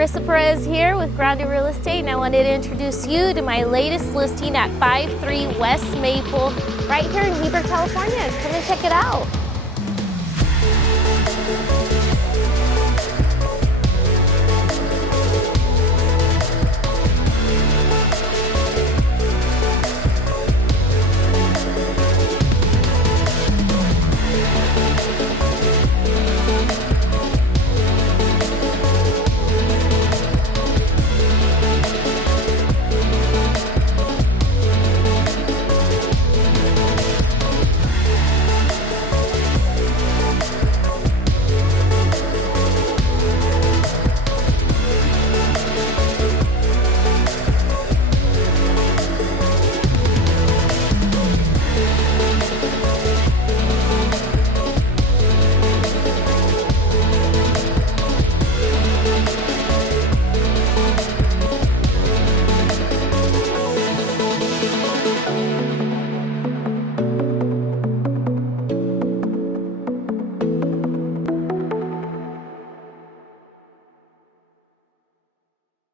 Marissa Perez here with Grounded Real Estate, and I wanted to introduce you to my latest listing at 53 West Maple right here in Heber, California. Come and check it out.